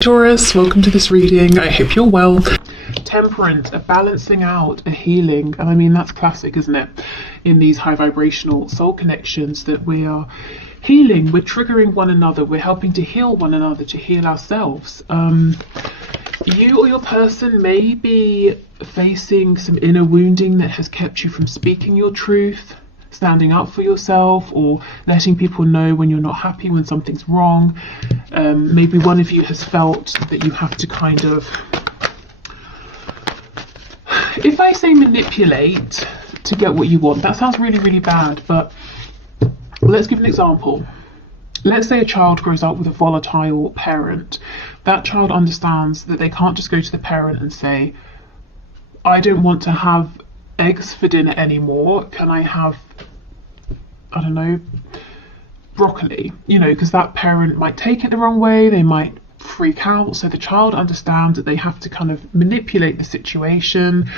Taurus, welcome to this reading. I hope you're well. Temperance, a balancing out, a healing, and I mean that's classic, isn't it? In these high vibrational soul connections that we are healing, we're triggering one another, we're helping to heal one another, to heal ourselves. You or your person may be facing some inner wounding that has kept you from speaking your truth, standing up for yourself, or letting people know when you're not happy, when something's wrong. Maybe one of you has felt that you have to kind of, if I say manipulate to get what you want, that sounds really, really bad, but let's give an example. Let's say a child grows up with a volatile parent. That child understands that they can't just go to the parent and say, I don't want to have eggs for dinner anymore, can I have, I don't know, broccoli, because that parent might take it the wrong way, they might freak out. So the child understands that they have to kind of manipulate the situation,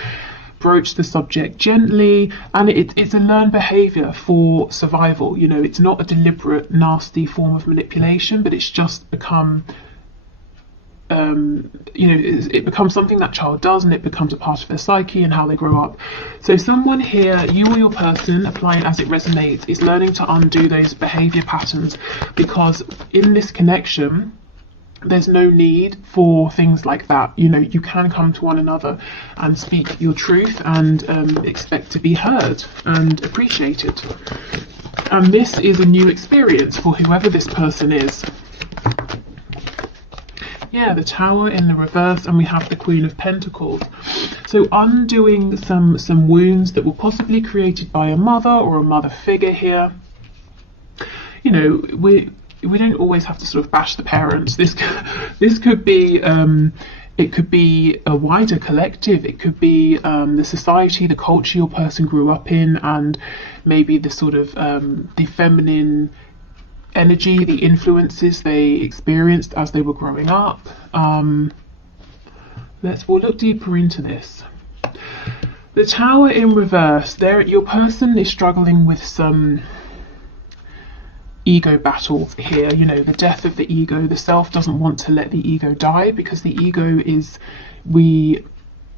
broach the subject gently, and it's a learned behavior for survival. It's not a deliberate, nasty form of manipulation, but it's just become it becomes something that child does, and it becomes a part of their psyche and how they grow up. So someone here, you or your person, apply it as it resonates, is learning to undo those behavior patterns, because in this connection there's no need for things like that. You can come to one another and speak your truth and expect to be heard and appreciated. And this is a new experience for whoever this person is. Yeah, the Tower in the reverse, and we have the Queen of Pentacles. So undoing some wounds that were possibly created by a mother or a mother figure here. We don't always have to sort of bash the parents. This could be it could be a wider collective. It could be the society, the culture your person grew up in, and maybe the sort of the feminine energy, the influences they experienced as they were growing up. We'll look deeper into this. The Tower in reverse, your person is struggling with some ego battles here. The death of the ego. The self doesn't want to let the ego die, because the ego is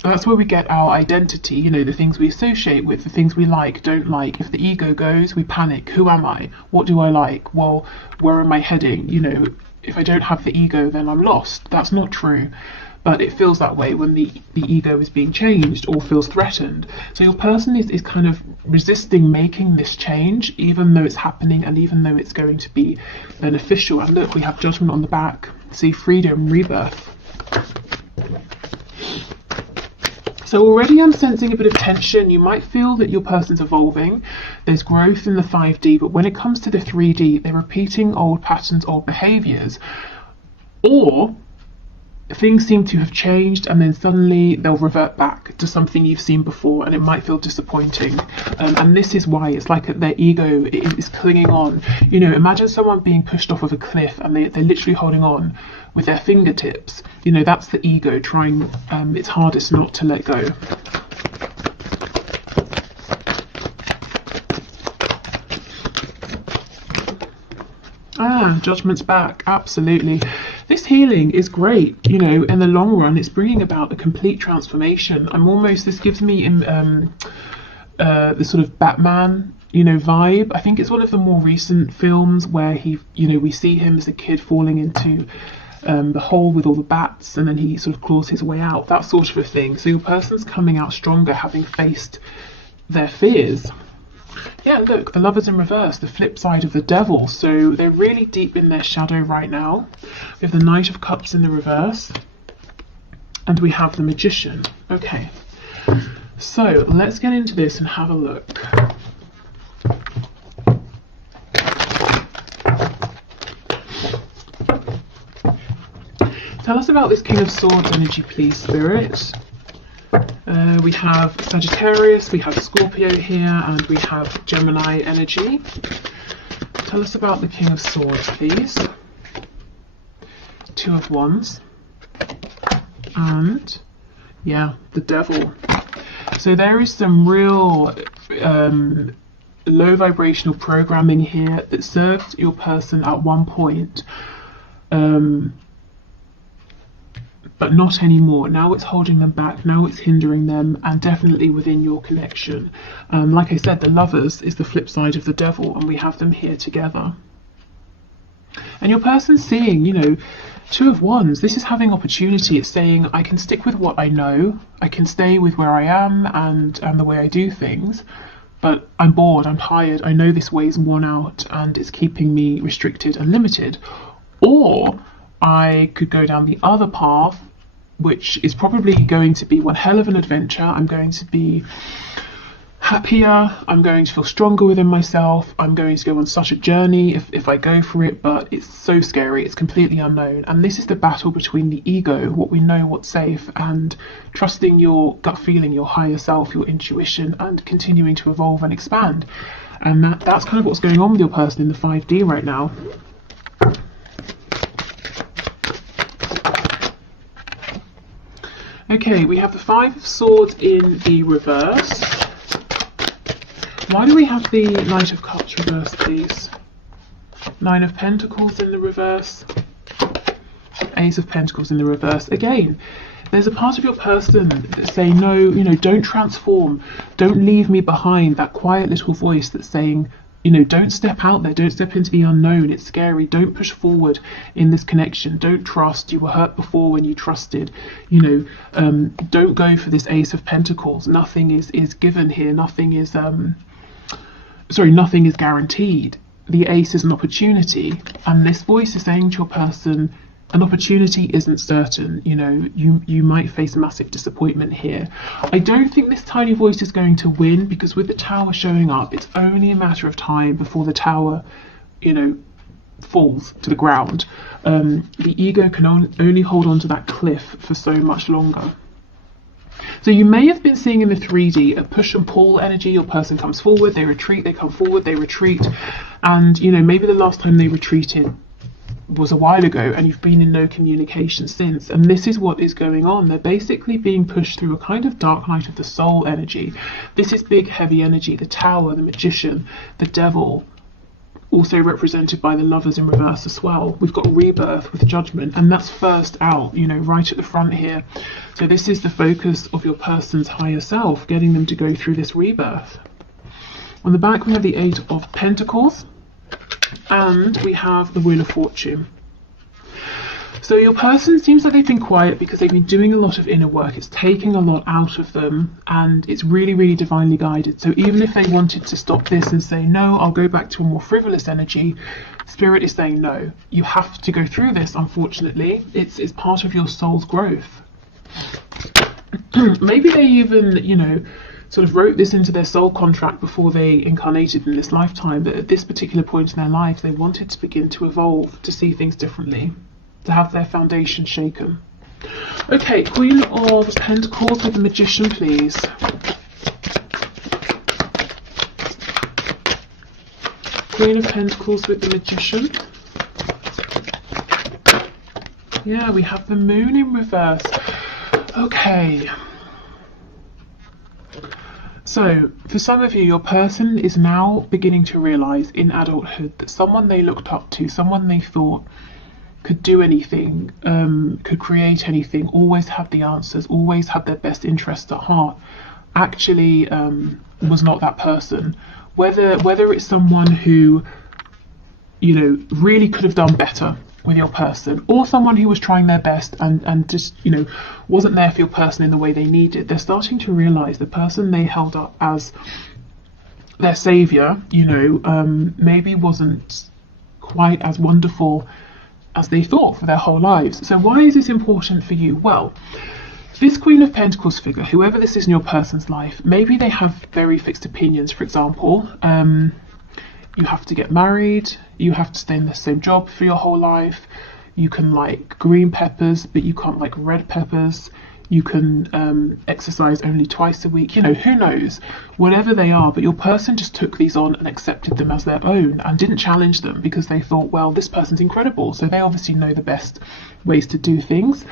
that's where we get our identity, the things we associate with, the things we like, don't like. If the ego goes, we panic. Who am I? What do I like? Well, where am I heading? If I don't have the ego, then I'm lost. That's not true. But it feels that way when the ego is being changed or feels threatened. So your person is kind of resisting making this change, even though it's happening and even though it's going to be beneficial. And look, we have Judgment on the back. See, freedom, rebirth. So already I'm sensing a bit of tension. You might feel that your person's evolving. There's growth in the 5D, but when it comes to the 3D, they're repeating old patterns, old behaviors, or things seem to have changed and then suddenly they'll revert back to something you've seen before, and it might feel disappointing. And this is why it's like their ego is clinging on. Imagine someone being pushed off of a cliff and they're literally holding on with their fingertips. That's the ego trying its hardest not to let go. Judgment's back, absolutely. This healing is great, in the long run. It's bringing about a complete transformation. This gives me the sort of Batman, vibe. I think it's one of the more recent films where we see him as a kid falling into the hole with all the bats, and then he sort of claws his way out, that sort of a thing. So your person's coming out stronger, having faced their fears. Yeah, look, the Lovers in reverse, the flip side of the Devil. So they're really deep in their shadow right now. We have the Knight of Cups in the reverse, and we have the Magician. Okay, so let's get into this and have a look. Tell us about this King of Swords energy, please, Spirit. We have Sagittarius, we have Scorpio here, and we have Gemini energy. Tell us about the King of Swords, please. Two of Wands. And, yeah, the Devil. So there is some real low vibrational programming here that served your person at one point but not anymore. Now it's holding them back, now it's hindering them, and definitely within your connection. Like I said, the Lovers is the flip side of the Devil, and we have them here together. And your person's seeing, you know, Two of Wands. This is having opportunity. It's saying, I can stick with what I know, I can stay with where I am and the way I do things, but I'm bored, I'm tired, I know this way's worn out and it's keeping me restricted and limited. Or I could go down the other path, which is probably going to be one hell of an adventure. I'm going to be happier, I'm going to feel stronger within myself, I'm going to go on such a journey if I go for it, but it's so scary, it's completely unknown. And this is the battle between the ego, what we know, what's safe, and trusting your gut feeling, your higher self, your intuition, and continuing to evolve and expand. And that's kind of what's going on with your person in the 5D right now. Okay, we have the Five of Swords in the reverse. Why do we have the Knight of Cups reversed, please? Nine of Pentacles in the reverse. Ace of Pentacles in the reverse. Again, there's a part of your person that's saying, no, you know, don't transform. Don't leave me behind. That quiet little voice that's saying, you know, don't step out there. Don't step into the unknown. It's scary. Don't push forward in this connection. Don't trust. You were hurt before when you trusted. You know, don't go for this Ace of Pentacles. Nothing is given here. Nothing is... nothing is guaranteed. The Ace is an opportunity, and this voice is saying to your person, an opportunity isn't certain. You know, you might face massive disappointment here. I don't think this tiny voice is going to win, because with the Tower showing up, it's only a matter of time before the Tower, you know, falls to the ground. The ego can only hold on to that cliff for so much longer. So you may have been seeing in the 3D a push and pull energy. Your person comes forward, they retreat, they come forward, they retreat. And, you know, maybe the last time they retreated was a while ago and you've been in no communication since. And this is what is going on. They're basically being pushed through a kind of dark night of the soul energy. This is big, heavy energy. The Tower, the Magician, the Devil, also represented by the Lovers in reverse as well. We've got Rebirth with Judgment, and that's first out, you know, right at the front here. So this is the focus of your person's higher self, getting them to go through this rebirth. On the back we have the Eight of Pentacles, and we have the Wheel of Fortune. So your person seems like they've been quiet because they've been doing a lot of inner work. It's taking a lot out of them, and it's really, really divinely guided. So even if they wanted to stop this and say, no, I'll go back to a more frivolous energy, Spirit is saying, no, you have to go through this, unfortunately. It's part of your soul's growth. Maybe they even, you know, sort of wrote this into their soul contract before they incarnated in this lifetime, but at this particular point in their life, they wanted to begin to evolve, to see things differently, to have their foundation shaken. Okay, Queen of Pentacles with the Magician, please. Queen of Pentacles with the Magician. Yeah, we have the Moon in reverse. Okay. So, for some of you, your person is now beginning to realise in adulthood that someone they looked up to, someone they thought could do anything, could create anything, always had the answers, always had their best interests at heart, actually was not that person. Whether it's someone who, you know, really could have done better with your person, or someone who was trying their best and just, you know, wasn't there for your person in the way they needed, they're starting to realise the person they held up as their saviour, you know, maybe wasn't quite as wonderful as they thought for their whole lives. So why is this important for you? Well, this Queen of Pentacles figure, whoever this is in your person's life, maybe they have very fixed opinions. For example, you have to get married, you have to stay in the same job for your whole life, you can like green peppers but you can't like red peppers, you can exercise only twice a week, you know, who knows, whatever they are. But your person just took these on and accepted them as their own and didn't challenge them because they thought, well, this person's incredible, so they obviously know the best ways to do things.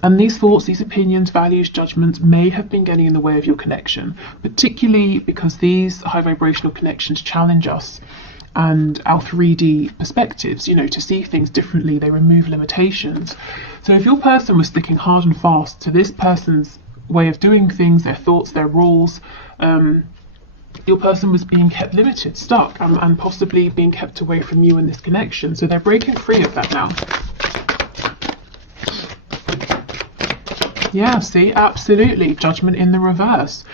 And these thoughts, these opinions, values, judgments may have been getting in the way of your connection, particularly because these high vibrational connections challenge us and our 3D perspectives, you know, to see things differently. They remove limitations. So if your person was sticking hard and fast to this person's way of doing things, their thoughts, their rules, your person was being kept limited, stuck, and possibly being kept away from you in this connection. So they're breaking free of that now. Yeah, see, absolutely. Judgment in the reverse.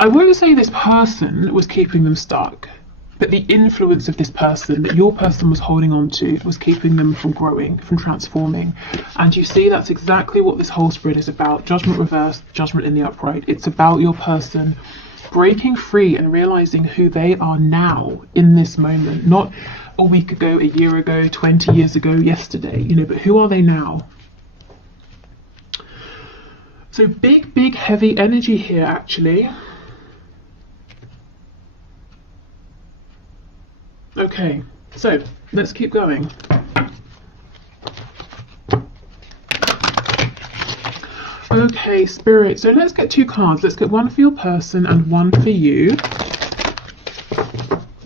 I won't say this person was keeping them stuck, but the influence of this person that your person was holding on to was keeping them from growing, from transforming. And you see, that's exactly what this whole spread is about. Judgment reversed, judgment in the upright. It's about your person breaking free and realizing who they are now in this moment, not a week ago, a year ago, 20 years ago, yesterday, you know, but who are they now? So big, heavy energy here, actually. Okay, so let's keep going. Okay, Spirit, so let's get 2 cards. Let's get one for your person and one for you.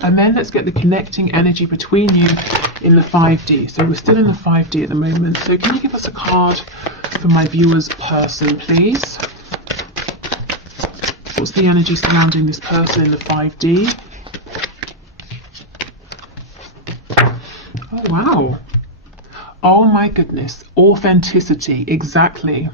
And then let's get the connecting energy between you in the 5D. So we're still in the 5D at the moment. So can you give us a card for my viewer's person, please? What's the energy surrounding this person in the 5D? Oh, wow. Oh my goodness. Authenticity. Exactly.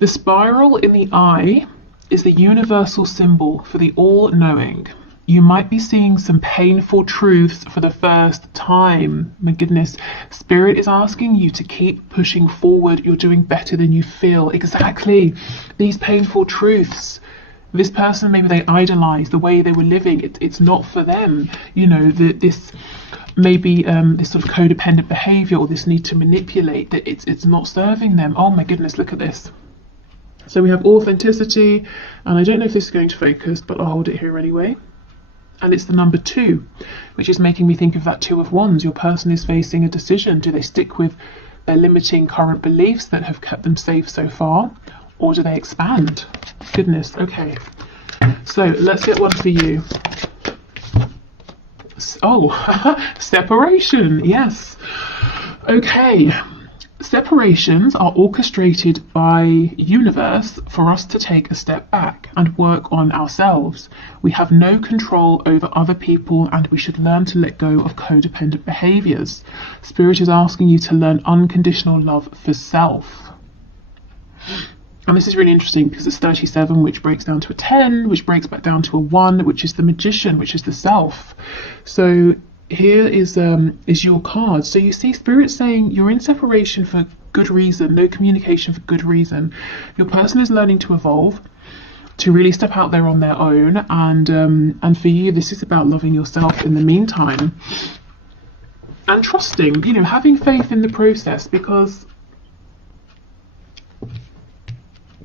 The spiral in the eye is the universal symbol for the all-knowing. You might be seeing some painful truths for the first time. My goodness. Spirit is asking you to keep pushing forward. You're doing better than you feel. Exactly. These painful truths. This person, maybe they idolize the way they were living. It's not for them. You know, this maybe this sort of codependent behavior or this need to manipulate, that it's not serving them. Oh my goodness, look at this. So we have authenticity, and I don't know if this is going to focus, but I'll hold it here anyway. And it's the number 2, which is making me think of that 2 of Wands. Your person is facing a decision. Do they stick with their limiting current beliefs that have kept them safe so far, or do they expand? Goodness, okay. So let's get one for you. Oh, separation, yes. Okay. Separations are orchestrated by universe for us to take a step back and work on ourselves. We have no control over other people, and we should learn to let go of codependent behaviors. Spirit is asking you to learn unconditional love for self. And this is really interesting because it's 37, which breaks down to a 10, which breaks back down to a 1, which is the magician, which is the self. So here is your card. So you see Spirit saying you're in separation for good reason, no communication for good reason. Your person is learning to evolve, to really step out there on their own, and for you this is about loving yourself in the meantime and trusting, you know, having faith in the process, because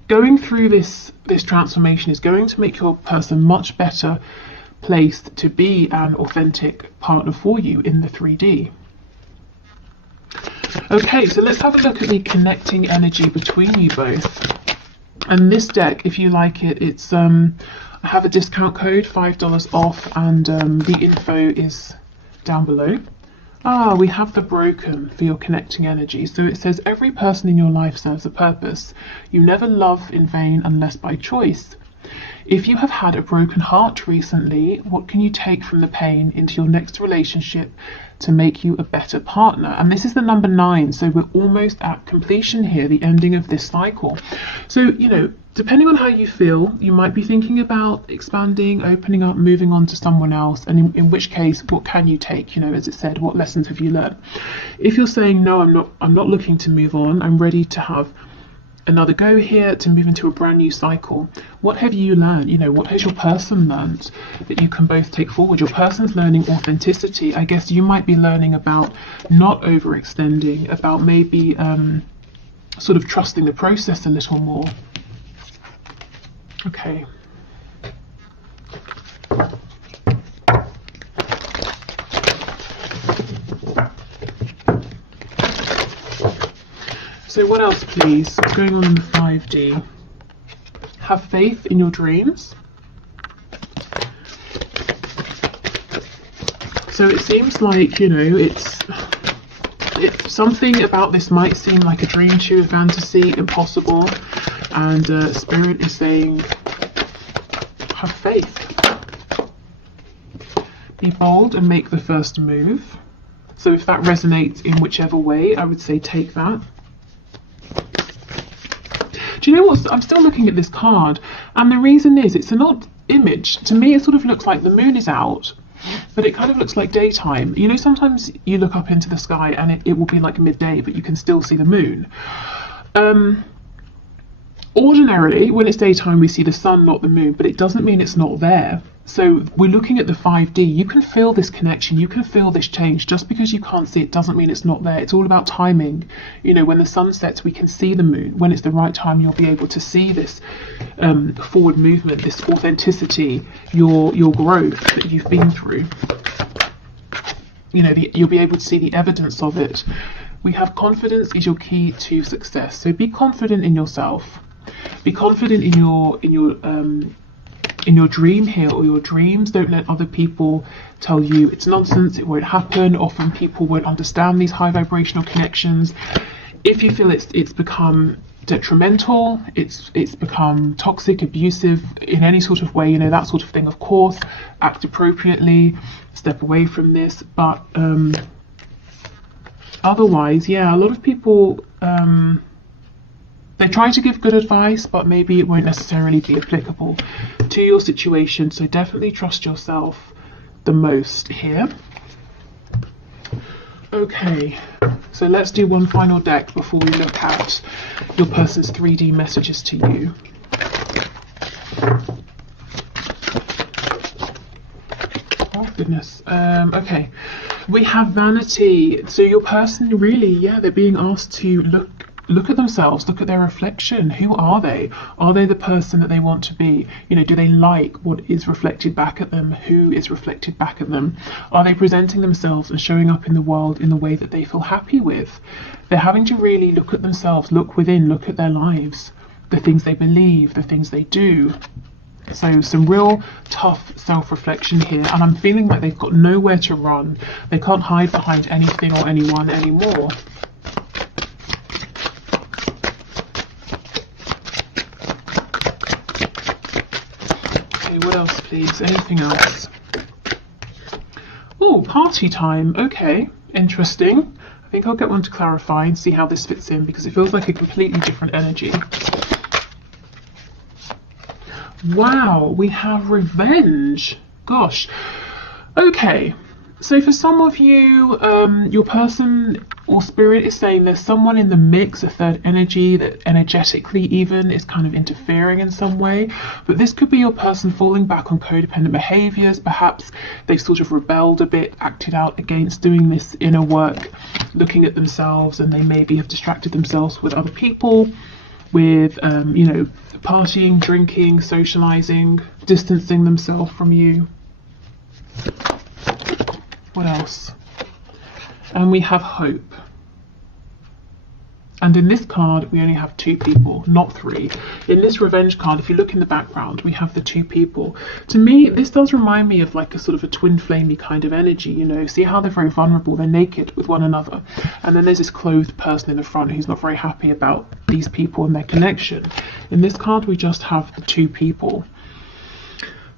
going through this transformation is going to make your person much better placed to be an authentic partner for you in the 3D. Okay, so let's have a look at the connecting energy between you both. And this deck, if you like it, it's I have a discount code, $5 off, and the info is down below. We have the Broken for your connecting energy. So it says every person in your life serves a purpose. You never love in vain unless by choice. If you have had a broken heart recently, what can you take from the pain into your next relationship to make you a better partner? And this is the number 9, so we're almost at completion here, the ending of this cycle. So, you know, depending on how you feel, you might be thinking about expanding, opening up, moving on to someone else, and in which case, what can you take? You know, as it said, what lessons have you learned? If you're saying, no, I'm not looking to move on, I'm ready to have another go here, to move into a brand new cycle. What have you learned? You know, what has your person learned that you can both take forward? Your person's learning authenticity. I guess you might be learning about not overextending, about maybe sort of trusting the process a little more. Okay. So what else, please? What's going on in the 5D? Have faith in your dreams. So it seems like, you know, it's something about this might seem like a dream to you, a fantasy, impossible, and Spirit is saying, have faith. Be bold and make the first move. So if that resonates in whichever way, I would say take that. Do you know what? I'm still looking at this card, and the reason is it's an odd image. To me, it sort of looks like the moon is out, but it kind of looks like daytime. You know, sometimes you look up into the sky and it will be like midday, but you can still see the moon. Ordinarily, when it's daytime, we see the sun, not the moon, but it doesn't mean it's not there. So we're looking at the 5D. You can feel this connection. You can feel this change. Just because you can't see it doesn't mean it's not there. It's all about timing. You know, when the sun sets, we can see the moon. When it's the right time, you'll be able to see this forward movement, this authenticity, your growth that you've been through. You know, you'll be able to see the evidence of it. We have confidence is your key to success. So be confident in yourself. Be confident in your dream here, or your dreams. Don't let other people tell you it's nonsense, it won't happen. Often people won't understand these high vibrational connections. If you feel it's become detrimental, it's become toxic, abusive in any sort of way, you know, that sort of thing, of course, act appropriately, step away from this. But otherwise, yeah, a lot of people they try to give good advice, but maybe it won't necessarily be applicable to your situation. So definitely trust yourself the most here. Okay, so let's do one final deck before we look at your person's 3D messages to you. Oh goodness. Okay, we have vanity. So your person really, yeah, they're being asked to look at themselves, look at their reflection. Who are they? Are they the person that they want to be? You know, do they like what is reflected back at them? Who is reflected back at them? Are they presenting themselves and showing up in the world in the way that they feel happy with? They're having to really look at themselves, look within, look at their lives, the things they believe, the things they do. So some real tough self-reflection here, and I'm feeling like they've got nowhere to run. They can't hide behind anything or anyone anymore. What else, please? Anything else? Oh, party time. Okay, interesting. I think I'll get one to clarify and see how this fits in, because it feels like a completely different energy. Wow, we have revenge. Gosh. Okay, so for some of you, your person or spirit is saying there's someone in the mix, a third energy that energetically even is kind of interfering in some way. But this could be your person falling back on codependent behaviors. Perhaps they've sort of rebelled a bit, acted out against doing this inner work, looking at themselves, and they maybe have distracted themselves with other people, with you know, partying, drinking, socializing, distancing themselves from you. What else? And we have hope. And in this card, we only have 2 people, not 3. In this revenge card, if you look in the background, we have the 2 people. To me, this does remind me of like a sort of a twin flamey kind of energy, you know. See how they're very vulnerable, they're naked with one another. And then there's this clothed person in the front who's not very happy about these people and their connection. In this card, we just have the 2 people.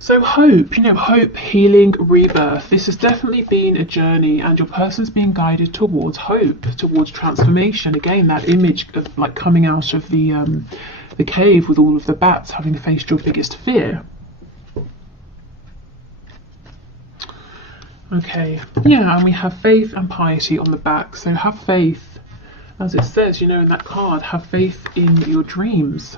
So hope, you know, hope, healing, rebirth. This has definitely been a journey, and your person's being guided towards hope, towards transformation. Again, that image of like coming out of the cave with all of the bats, having faced your biggest fear. Okay, yeah, and we have faith and piety on the back. So have faith, as it says, you know, in that card, have faith in your dreams.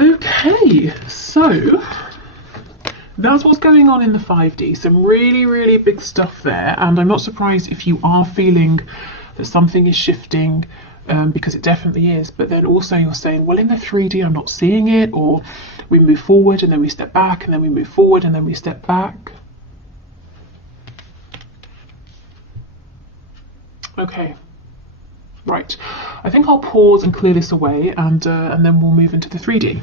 Okay, so that's what's going on in the 5D. Some really, really big stuff there, and I'm not surprised if you are feeling that something is shifting, because it definitely is. But then also you're saying, well, in the 3D I'm not seeing it, or we move forward and then we step back, and then we move forward and then we step back. Okay. Right, I think I'll pause and clear this away, and then we'll move into the 3D.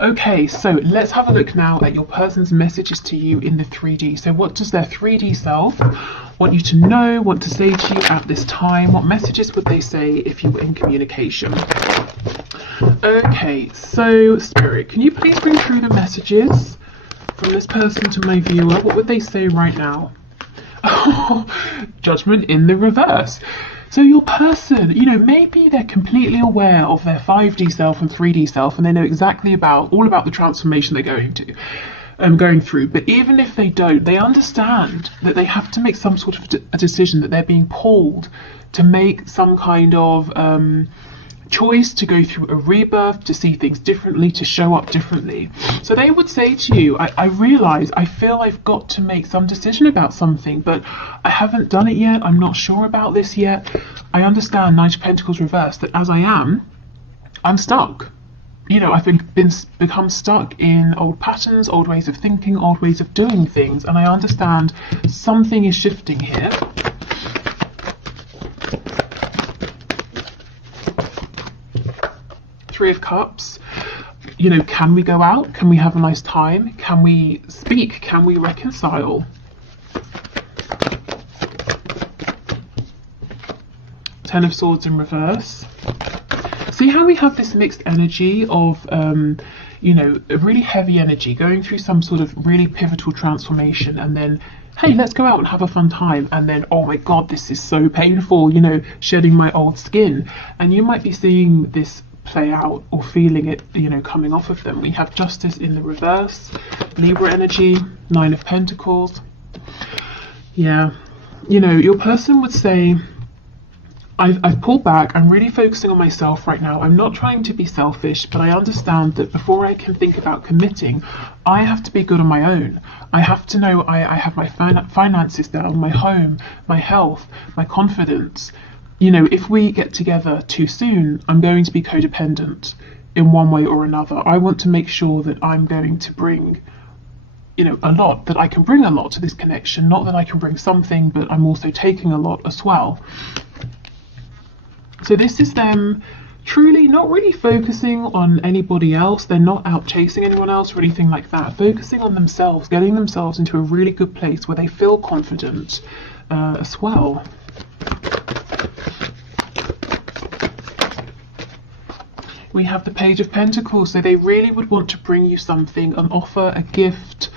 Okay, so let's have a look now at your person's messages to you in the 3D. So what does their 3D self want you to know, want to say to you at this time? What messages would they say if you were in communication? Okay, so Spirit, can you please bring through the messages from this person to my viewer? What would they say right now? Oh, Judgment in the reverse. So your person, you know, maybe they're completely aware of their 5D self and 3D self, and they know exactly all about the transformation they're going through. But even if they don't, they understand that they have to make some sort of a decision, that they're being pulled to make some kind of choice, to go through a rebirth, to see things differently, to show up differently. So they would say to you, I realize, I feel I've got to make some decision about something, but I haven't done it yet. I'm not sure about this yet. I understand, Knight of Pentacles reversed, that as I'm stuck. You know, I've become stuck in old patterns, old ways of thinking, old ways of doing things, and I understand something is shifting here. Three of Cups. You know, can we go out? Can we have a nice time? Can we speak? Can we reconcile? Ten of Swords in reverse. See how we have this mixed energy of, you know, a really heavy energy going through some sort of really pivotal transformation, and then, hey, let's go out and have a fun time, and then, oh my God, this is so painful, you know, shedding my old skin. And you might be seeing this play out or feeling it, you know, coming off of them. We have Justice in the reverse, Libra energy, Nine of Pentacles. Yeah, you know, your person would say, I've pulled back, I'm really focusing on myself right now. I'm not trying to be selfish, but I understand that before I can think about committing, I have to be good on my own. I have to know I have my finances down, my home, my health, my confidence. You know, if we get together too soon, I'm going to be codependent in one way or another. I want to make sure that I'm going to bring, you know, a lot, that I can bring a lot to this connection, not that I can bring something, but I'm also taking a lot as well. So this is them truly not really focusing on anybody else. They're not out chasing anyone else or anything like that. Focusing on themselves, getting themselves into a really good place where they feel confident as well. We have the Page of Pentacles, so they really would want to bring you something, an offer, a gift.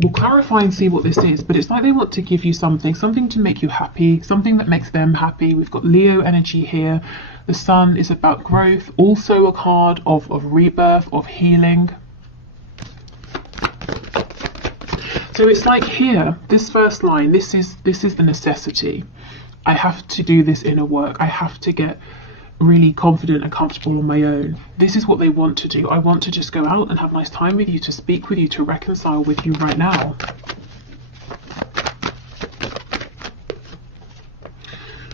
We'll clarify and see what this is, but it's like they want to give you something to make you happy, something that makes them happy. We've got Leo energy here. The Sun is about growth, also a card of rebirth, of healing. So it's like here, this first line, this is the necessity. I have to do this inner work. I have to get really confident and comfortable on my own. This is what they want to do. I want to just go out and have a nice time with you, to speak with you, to reconcile with you right now.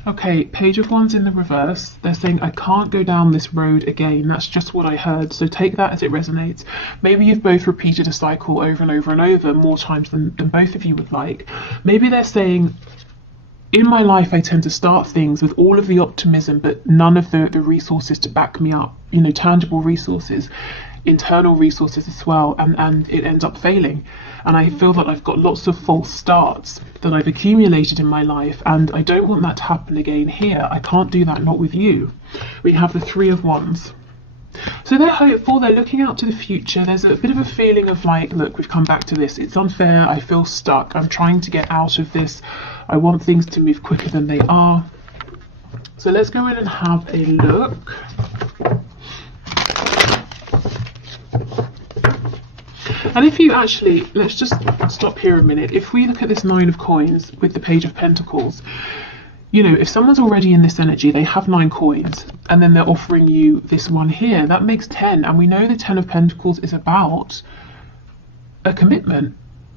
Okay, Page of Wands in the reverse. They're saying, I can't go down this road again. That's just what I heard. So take that as it resonates. Maybe you've both repeated a cycle over and over and over, more times than both of you would like. Maybe they're saying, in my life, I tend to start things with all of the optimism, but none of the resources to back me up, you know, tangible resources, internal resources as well, and it ends up failing. And I feel that I've got lots of false starts that I've accumulated in my life, and I don't want that to happen again here. I can't do that, not with you. We have the Three of Wands. So they're hopeful, they're looking out to the future. There's a bit of a feeling of like, look, we've come back to this. It's unfair, I feel stuck, I'm trying to get out of this. I want things to move quicker than they are. So let's go in and have a look. And if you actually, let's just stop here a minute. If we look at this Nine of Coins with the Page of Pentacles, you know, if someone's already in this energy, they have 9 coins, and then they're offering you this one here, that makes 10. And we know the 10 of Pentacles is about a commitment,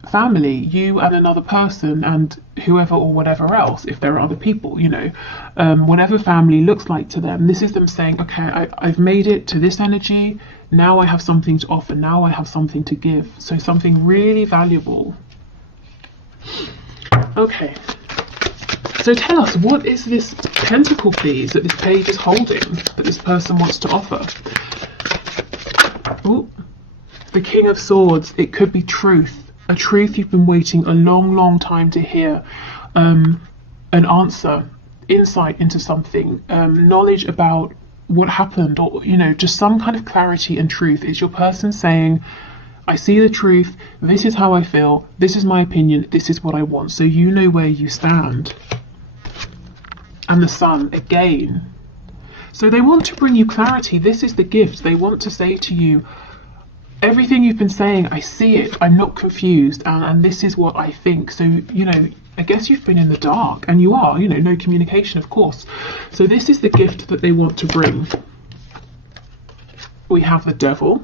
family, you and another person, and whoever or whatever else, if there are other people, you know, whatever family looks like to them. This is them saying, okay, I've made it to this energy, now I have something to offer, now I have something to give. So something really valuable. Okay. So tell us, what is this pentacle, please, that this page is holding, that this person wants to offer? Oh, the King of Swords. It could be truth, a truth you've been waiting a long time to hear, an answer, insight into something, knowledge about what happened, or just some kind of clarity and truth. It's your person saying, I see the truth, this is how I feel, this is my opinion, this is what I want, so you know where you stand. And the Sun again. So they want to bring you clarity. This is the gift. They want to say to you, everything you've been saying, I see it, I'm not confused, and this is what I think. So, I guess you've been in the dark, and you are, no communication, of course. So this is the gift that they want to bring. We have the Devil.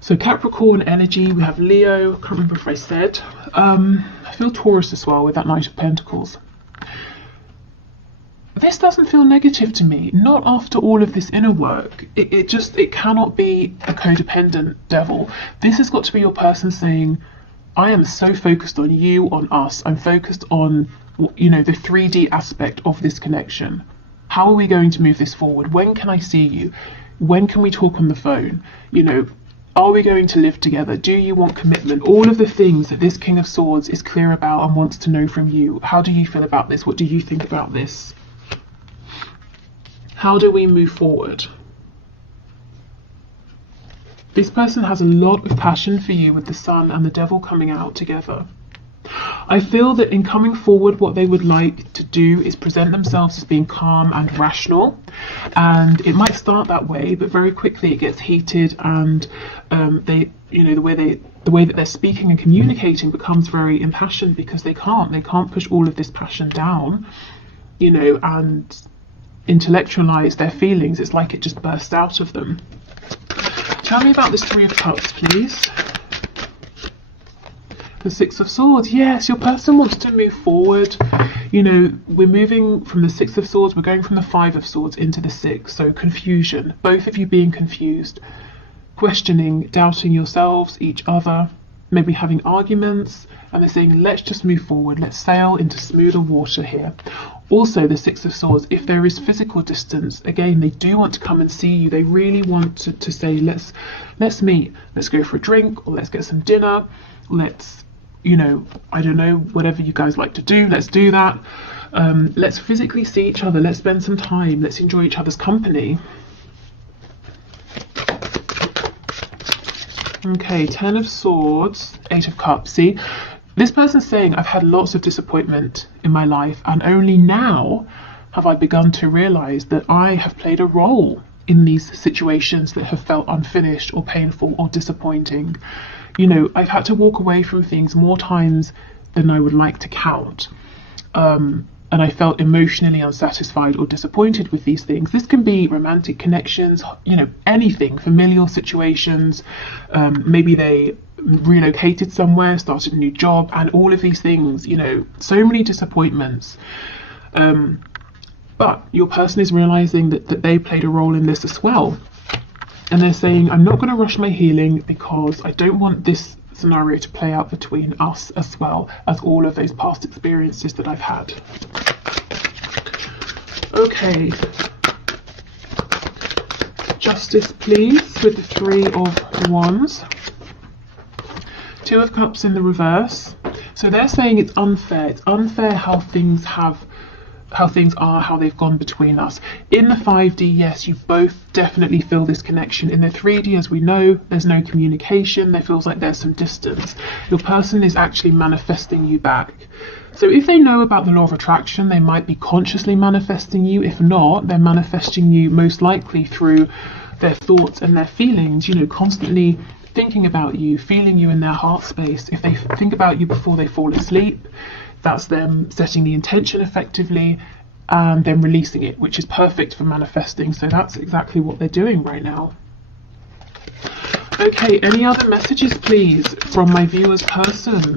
So Capricorn energy, we have Leo, I can't remember if I said. I feel Taurus as well with that Knight of Pentacles. This doesn't feel negative to me, not after all of this inner work. It cannot be a codependent devil. This has got to be your person saying, I am so focused on you, on us. I'm focused on, the 3D aspect of this connection. How are we going to move this forward? When can I see you? When can we talk on the phone? Are we going to live together? Do you want commitment? All of the things that this King of Swords is clear about and wants to know from you. How do you feel about this? What do you think about this? How do we move forward? This person has a lot of passion for you with the Sun and the Devil coming out together. I feel that in coming forward, what they would like to do is present themselves as being calm and rational. And it might start that way, but very quickly it gets heated, and the way that they're speaking and communicating becomes very impassioned, because they can't push all of this passion down, and intellectualize their feelings. It's like it just bursts out of them. Tell me about this Three of Cups, please. The Six of Swords. Yes, your person wants to move forward. We're moving from the Six of Swords, we're going from the Five of Swords into the Six. So confusion, both of you being confused, questioning, doubting yourselves, each other, maybe having arguments, and they're saying, let's just move forward, let's sail into smoother water here. Also, the Six of Swords, if there is physical distance, again, they do want to come and see you. They really want to say, let's meet, let's go for a drink, or let's get some dinner, let's, I don't know, whatever you guys like to do, let's do that. Let's physically see each other, let's spend some time, let's enjoy each other's company. Okay, Ten of Swords, Eight of Cups. See, this person's saying, I've had lots of disappointment in my life, and only now have I begun to realize that I have played a role in these situations that have felt unfinished or painful or disappointing. I've had to walk away from things more times than I would like to count. And I felt emotionally unsatisfied or disappointed with these things. This can be romantic connections, anything, familial situations. Maybe they relocated somewhere, started a new job, and all of these things, so many disappointments. But your person is realizing that they played a role in this as well. And they're saying, I'm not going to rush my healing because I don't want this scenario to play out between us as well as all of those past experiences that I've had. Okay. Justice, please, with the Three of Wands. Two of Cups in the reverse. So they're saying it's unfair. It's unfair how things are, how they've gone between us. In the 5D, yes, you both definitely feel this connection. In the 3D, as we know, there's no communication. There feels like there's some distance. Your person is actually manifesting you back. So if they know about the law of attraction, they might be consciously manifesting you. If not, they're manifesting you most likely through their thoughts and their feelings, constantly thinking about you, feeling you in their heart space. If they think about you before they fall asleep, that's them setting the intention effectively and then releasing it, which is perfect for manifesting. So that's exactly what they're doing right now. Okay, any other messages, please, from my viewer's person?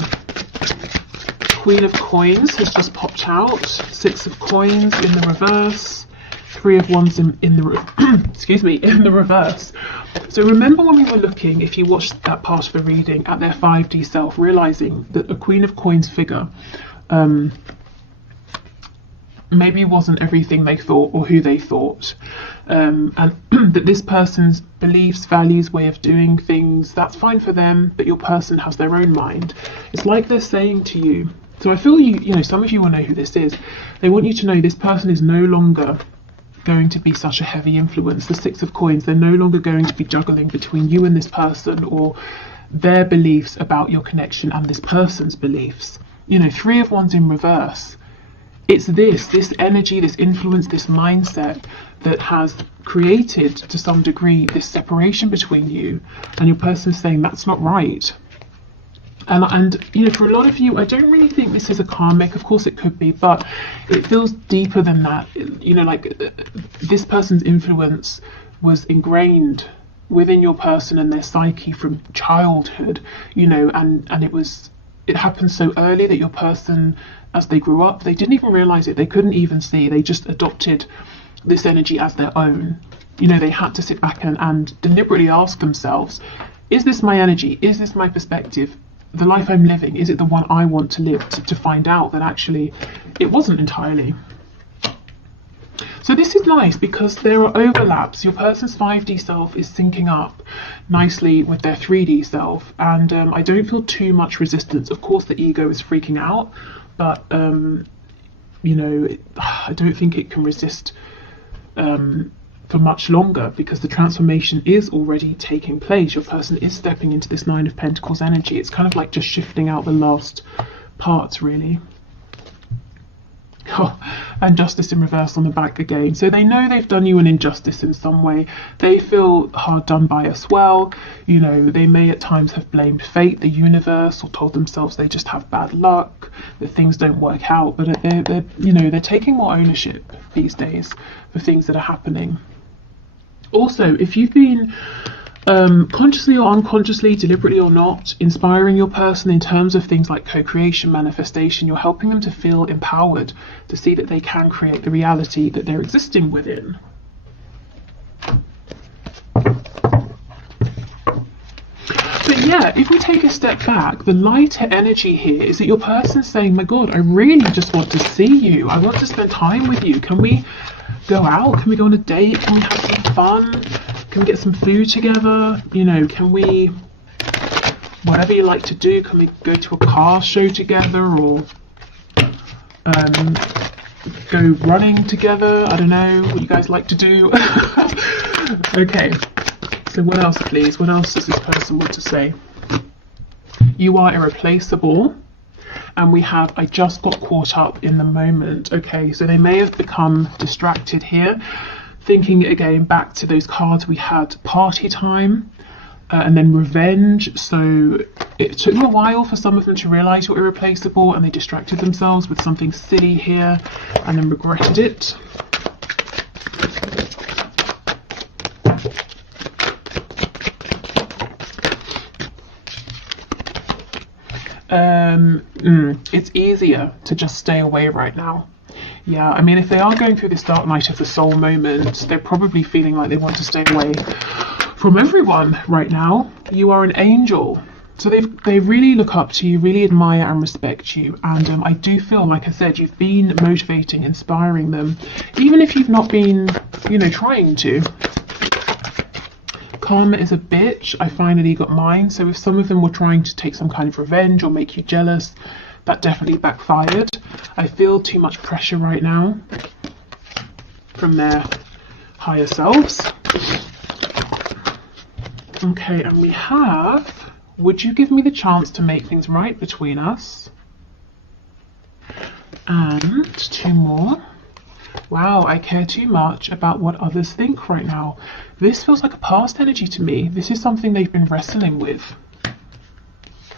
Queen of Coins has just popped out. Six of Coins in the reverse. Three of Wands in the excuse me, in the reverse. So remember when we were looking, if you watched that part of the reading, at their 5D self, realizing that a Queen of Coins figure maybe wasn't everything they thought or who they thought, and that this person's beliefs, values, way of doing things, that's fine for them, but your person has their own mind. It's like they're saying to you, so I feel you know, some of you will know who this is. They want you to know this person is no longer going to be such a heavy influence. The Six of Coins, they're no longer going to be juggling between you and this person, or their beliefs about your connection and this person's beliefs. You know, Three of Wands in reverse. It's this energy, this influence, this mindset that has created to some degree this separation between you, and your person's saying that's not right. And you know, for a lot of you, I don't really think this is a karmic. Of course it could be, but it feels deeper than that. You know, like this person's influence was ingrained within your person and their psyche from childhood, you know, and it happened so early that your person, as they grew up, they didn't even realize it. They couldn't even see. They just adopted this energy as their own. You know, they had to sit back and deliberately ask themselves, is this my energy? Is this my perspective? The life I'm living, is it the one I want to live? To find out that actually it wasn't entirely. So this is nice because there are overlaps. Your person's 5D self is syncing up nicely with their 3D self, and I don't feel too much resistance. Of course the ego is freaking out, but you know, I don't think it can resist for much longer, because the transformation is already taking place. Your person is stepping into this Nine of Pentacles energy. It's kind of like just shifting out the last parts, really. Oh, and Justice in reverse on the back again. So they know they've done you an injustice in some way. They feel hard done by as well. You know, they may at times have blamed fate, the universe, or told themselves they just have bad luck, that things don't work out. But they're you know, they're taking more ownership these days for things that are happening. Also, if you've been consciously or unconsciously, deliberately or not, inspiring your person in terms of things like co-creation, manifestation, you're helping them to feel empowered, to see that they can create the reality that they're existing within. But yeah, if we take a step back, the lighter energy here is that your person's saying, my God, I really just want to see you. I want to spend time with you. Can we go out? Can we go on a date? Can we have some fun? Can we get some food together? You know, can we, whatever you like to do, can we go to a car show together, or go running together? I don't know what you guys like to do. Okay, so what else, please? What else does this person want to say? You are irreplaceable. And we have, I just got caught up in the moment. Okay, so they may have become distracted here, thinking again back to those cards we had, party time, and then revenge. So it took them a while for some of them to realize you're irreplaceable, and they distracted themselves with something silly here and then regretted it. It's easier to just stay away right now. Yeah, I mean, if they are going through this dark night of the soul moment, they're probably feeling like they want to stay away from everyone right now. You are an angel. So they really look up to you, really admire and respect you. And I do feel, like I said, you've been motivating, inspiring them, even if you've not been, you know, trying to. Karma is a bitch. I finally got mine. So if some of them were trying to take some kind of revenge or make you jealous, that definitely backfired. I feel too much pressure right now from their higher selves. Okay, and we have, would you give me the chance to make things right between us? And two more. Wow, I care too much about what others think right now. This feels like a past energy to me. This is something they've been wrestling with.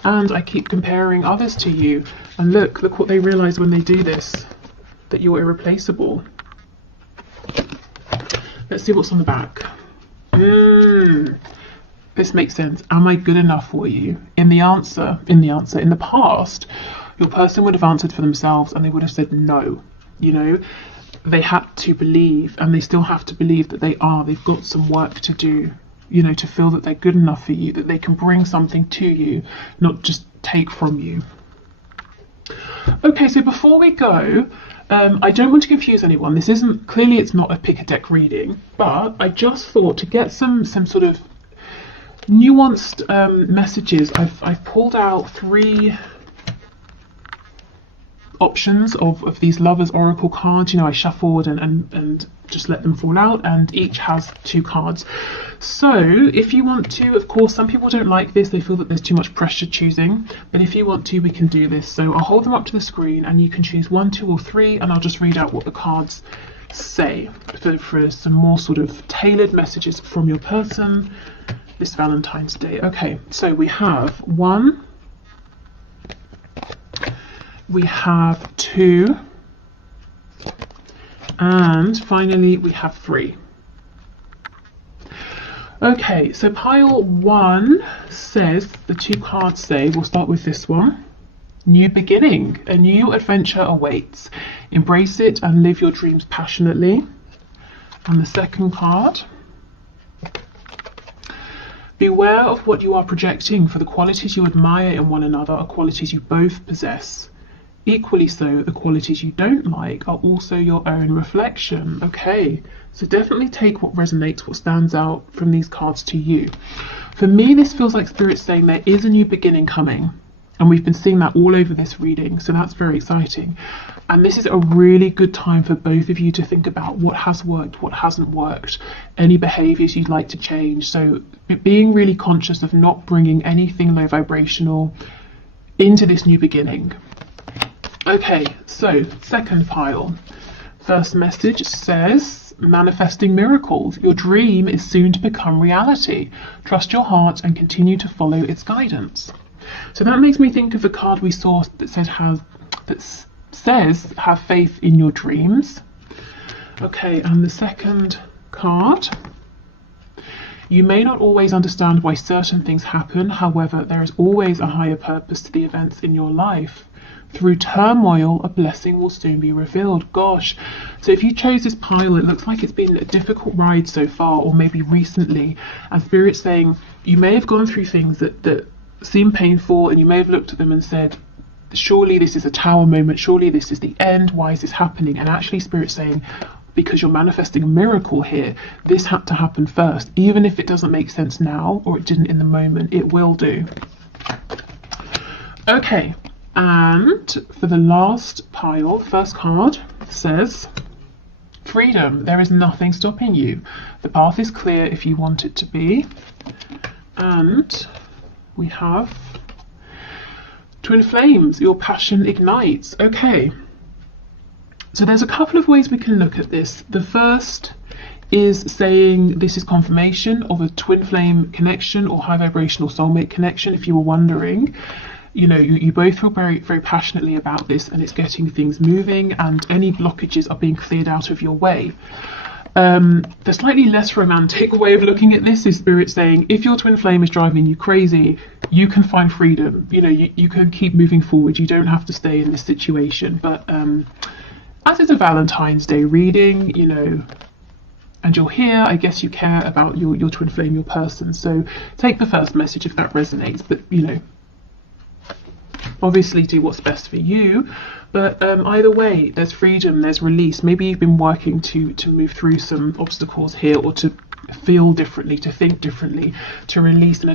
And I keep comparing others to you. And look what they realize when they do this, that you're irreplaceable. Let's see what's on the back. This makes sense. Am I good enough for you? In the past, your person would have answered for themselves and they would have said no. You know, they had to believe, and they still have to believe that they've got some work to do, you know, to feel that they're good enough for you, that they can bring something to you, not just take from you. Okay, so before we go, I don't want to confuse anyone. This isn't, clearly it's not a pick a deck reading, but I just thought to get some sort of nuanced messages, I've pulled out 3 options of these lovers oracle cards. You know, I shuffled and just let them fall out, and each has 2 cards. So if you want to, of course, some people don't like this, they feel that there's too much pressure choosing, but if you want to, we can do this. So I'll hold them up to the screen and you can choose 1, 2 or 3, and I'll just read out what the cards say for some more sort of tailored messages from your person this Valentine's Day. Okay, so we have 1, we have 2, and finally we have 3. Okay, so pile 1 says, the 2 cards say, we'll start with this one, new beginning, a new adventure awaits, embrace it and live your dreams passionately. And the second card, beware of what you are projecting, for the qualities you admire in one another are qualities you both possess. Equally so, the qualities you don't like are also your own reflection. Okay, so definitely take what resonates, what stands out from these cards to you. For me, this feels like Spirit's saying there is a new beginning coming, and we've been seeing that all over this reading, so that's very exciting. And this is a really good time for both of you to think about what has worked, what hasn't worked, any behaviours you'd like to change. So being really conscious of not bringing anything low vibrational into this new beginning. Okay, so second pile. First message says, manifesting miracles. Your dream is soon to become reality. Trust your heart and continue to follow its guidance. So that makes me think of the card we saw that says have faith in your dreams. Okay, and the second card, you may not always understand why certain things happen. However, there is always a higher purpose to the events in your life. Through turmoil, a blessing will soon be revealed. Gosh, so if you chose this pile, it looks like it's been a difficult ride so far, or maybe recently, and Spirit's saying you may have gone through things that seem painful, and you may have looked at them and said, surely this is a tower moment, surely this is the end, why is this happening? And actually Spirit's saying, because you're manifesting a miracle here, this had to happen first. Even if it doesn't make sense now, or it didn't in the moment, it will do. Okay, and for the last pile, first card says, freedom. There is nothing stopping you. The path is clear if you want it to be. And we have twin flames, your passion ignites. Okay, so there's a couple of ways we can look at this. The first is saying this is confirmation of a twin flame connection or high vibrational soulmate connection. If you were wondering, you know, you both feel very, very passionately about this, and it's getting things moving, and any blockages are being cleared out of your way. The slightly less romantic way of looking at this is Spirit saying, if your twin flame is driving you crazy, you can find freedom. You know, you can keep moving forward. You don't have to stay in this situation. But as it's a Valentine's Day reading, you know, and you're here, I guess you care about your twin flame, your person. So take the first message if that resonates. But, you know, obviously do what's best for you, but either way, there's freedom, there's release. Maybe you've been working to move through some obstacles here, or to feel differently, to think differently, to release and